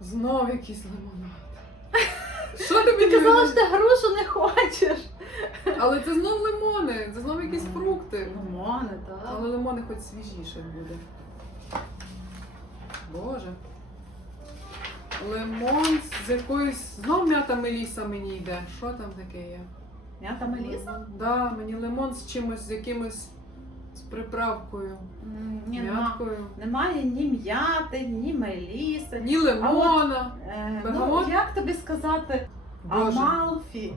Знов якийсь лимонад. Що ти Ти казала, що ти грушу не хочеш. Але це знов лимони, це знов якісь фрукти. Лимони, так. Але лимони хоч свіжіше буде. Боже. Лимон з якоюсь. Знов м'ята меліса мені йде. Що там таке є? М'ята меліса? Да, мені лимон з чимось, з якимось приправкою. Ні. М'яткою. Немає ні м'яти, ні меліси. Ні лимона. Е, Бергамот? ну, як тобі сказати? Боже. Амалфі.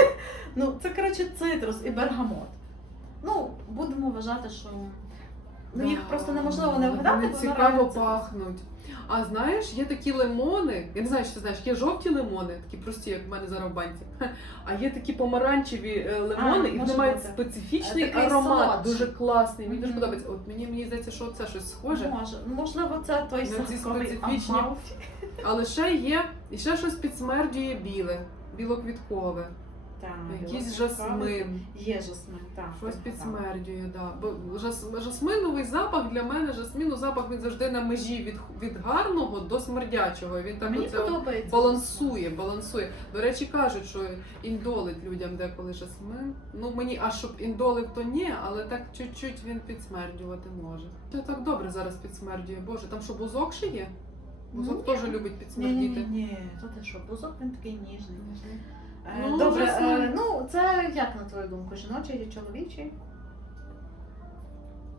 ну, це, коротше, цитрус і бергамот. Ну, будемо вважати, що ну, їх просто неможливо не вгадати. Вони цікаво пахнуть. А знаєш, є такі лимони. Я не знаю, що ти знаєш, є жовті лимони, такі прості, як в мене зараз в банці. А є такі помаранчеві е, лимони, А, і вони мають бути. специфічний Е, такий аромат, солодший. дуже класний. Мені дуже подобається. От мені мені здається, що це щось схоже. Може, ну, можливо, це той ці специфічні- Амалфі. Але ще є, і ще щось підсмердює біле, білоквіткове, Так, якийсь білоквітковий. жасмин. Є жасмин, так. Щось так, підсмердює, да. Бо жас, жасминовий запах для мене, жасміну запах він завжди на межі від, від гарного до смердячого. Він так. так Мені оце балансує, балансує. До речі, кажуть, що індолить людям деколи жасмин. Ну мені аж щоб індолив, то ні, але так чуть-чуть він підсмердювати може. Це так добре зараз підсмердює. Боже, там що бузок ще є? Бузок Ні. теж любить Ні, ні, підсмердіти. ні, ні. То ти що, бузок він такий ніжний. Е, Ну, Добре, е, ну це як на твою думку, жіночий чи чоловічий?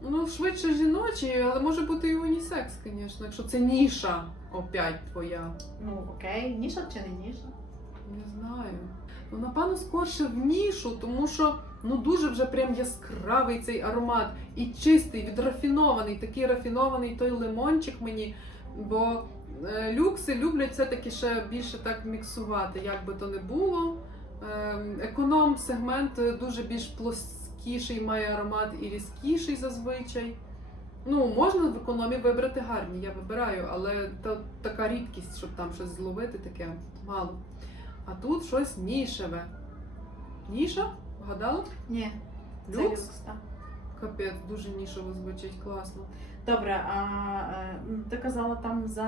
Ну, швидше жіночий, але може бути і унісекс, звісно, якщо це ніша опять твоя. Ну окей, ніша чи не ніша? Не знаю. Ну, напевно, скорше в нішу, тому що ну дуже вже прям яскравий цей аромат. І чистий, відрафінований, такий рафінований той лимончик мені. Бо е, люкси люблять все-таки ще більше так міксувати, як би то не було. Ем, економ сегмент е, дуже більш плоскіший, має аромат і різкіший зазвичай. Ну, можна в економі вибрати гарні, я вибираю, але то така рідкість, щоб там щось зловити, таке мало. А тут щось нішеве. Ніша? Вгадала? Ні. Це Люкс? люкс, так. Капець, дуже нішево звучить класно. Добре, а е, ти казала там за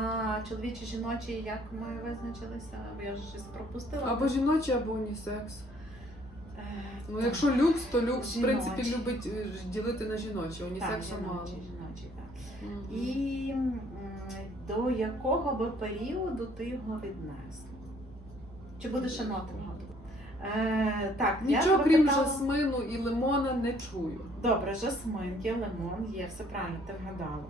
чоловічі жіночі, як ми визначилися? Бо Я ж щось пропустила. Або жіночий, або унісекс. Е, Ну, так. якщо люкс, то люкс, в принципі, любить е, ділити на жіночі, так, унісексу мало. жіночі, жіночі, так. Мгм. І м, до якого би періоду ти його віднесла? Чи будеш вгадувати? Е, так, я Нічого тебе крім питала- жасмину і лимона не чую. Добре, жасмин, є лимон, є, все правильно, ти вгадала.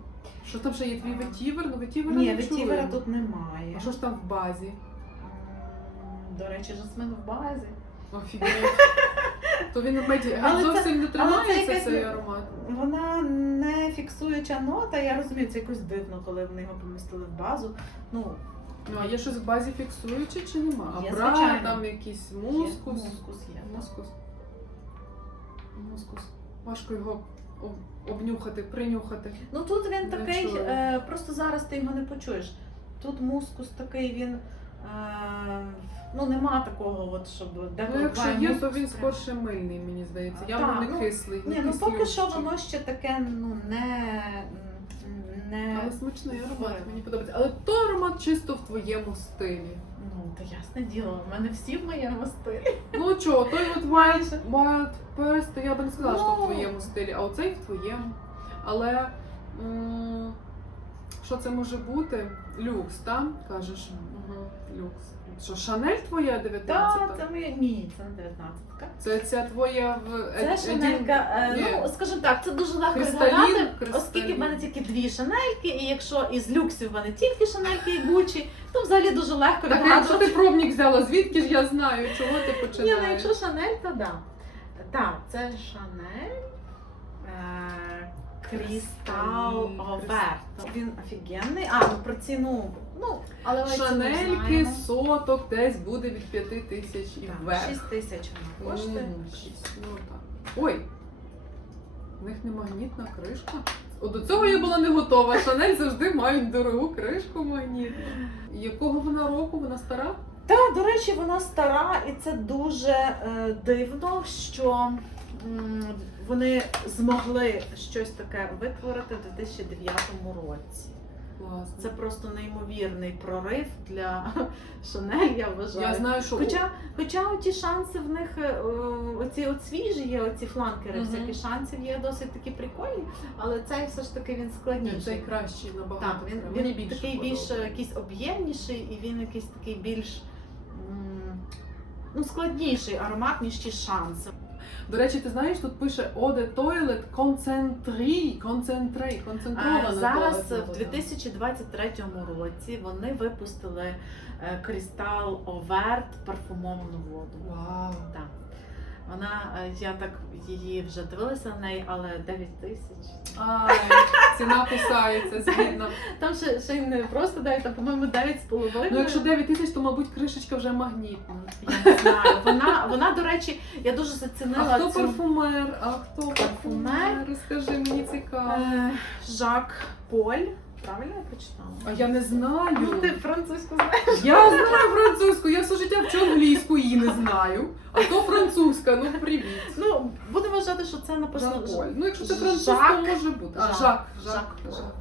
Що там ще є твій ветівер? Ну ветівера Ні, не ветівера чую. тут немає. А що ж там в базі? М, До речі, жасмин в базі. Офігеть. То він меді Але це- зовсім не тримається якась- цей аромат. Вона не фіксуюча нота, я розумію, це якось дивно, коли вони його помістили в базу. Ну, Ну, а є щось в базі фіксуюче чи нема? Є, Абра, звичайно. там якийсь є, мускус. мускус є. Мускус. Мускус. Важко його об- обнюхати, принюхати. Ну тут він Не такий, чую. е, просто зараз ти його не почуєш. Тут мускус такий, він. Е, ну нема такого, от, щоб деколи Ну, якщо буває є, то мускус він прям. скорше мильний, мені здається. Явно так, не ну, кислий. не Ні, ну поки що кислющий. воно ще таке, ну не. Смачний аромат, мені подобається. Але то аромат чисто в твоєму стилі. Ну, то ясне діло, в мене всі в моєму стилі. Ну чого, той от Wild, Wild я би не сказала, що в Ну. твоєму стилі, а оцей в твоєму. Але м, що це може бути? Люкс, так? Кажеш? Угу. Люкс. Що, Шанель твоя 19? Так, це моє. Ні, це не 19-ка. Це ця твоя в Це шанелька, е, Ні. ну скажімо так, це дуже легко Кристалін, оскільки в мене тільки дві шанельки, і якщо із люксів в мене тільки шанельки і гучі, то взагалі дуже легко Так, якщо відгадувати. ти пробник взяла, звідки ж я знаю, чого ти Ні, ну починаєш? якщо шанель, то да. Так, це шанель. Крістал Крісталін, Він офігенний. А, ну про ціну. Ну, але Шанельки знаємо. соток десь буде від 5 тисяч і вверх. 6 тисяч вона коштує. Шість, ну так. Ой, в них не магнітна кришка. От до цього я була не готова. Шанель завжди мають дорогу кришку магнітну. Якого вона року? Вона стара? Так, до речі, вона стара, і це дуже е, дивно, що вони змогли щось таке витворити в 2009 році. Класно. Це просто неймовірний прорив для Шанель, я вважаю. Я знаю, що Хоча, хоча ті шанси в них, е, оці от свіжі є, оці фланкери, Мгм. всякі шансів є досить такі прикольні, але цей все ж таки він Ні, складніший. цей кращий набагато. Так, він, він більше такий більш якийсь об'ємніший і він якийсь такий більш ну, складніший аромат, ніж ті шанси. До речі, ти знаєш, тут пише оде тойлет концентрій, концентрей. Е, Зараз туалет, в вода. 2023 році вони випустили е, оверт Overt парфумовану воду. Вау. Так. Вона, е, я так її вже дивилася на неї, але 9 тисяч. Ай, ціна кусається, згідно. Там ще, ще й не просто 9, а по-моєму 9 з половиною. Ну, якщо 9 тисяч, то, мабуть, кришечка вже магнітна. Я не знаю. Вона, вона, до речі, я дуже А хто цю парфумер? А хто Парфумер? парфумер? Розкажи, мені цікаво. е, Жак Поль. Правильно я прочитала? А я не знаю. Ну, ти французьку знаєш. Я знаю французьку, я все життя вчу англійську її не знаю. А то французька, ну привіт. Ну, будемо вважати, що це написано Жан-Поль. Ну, якщо це французька, Жак. може бути. А, Жак. Жак. Жак. Жак. Жак.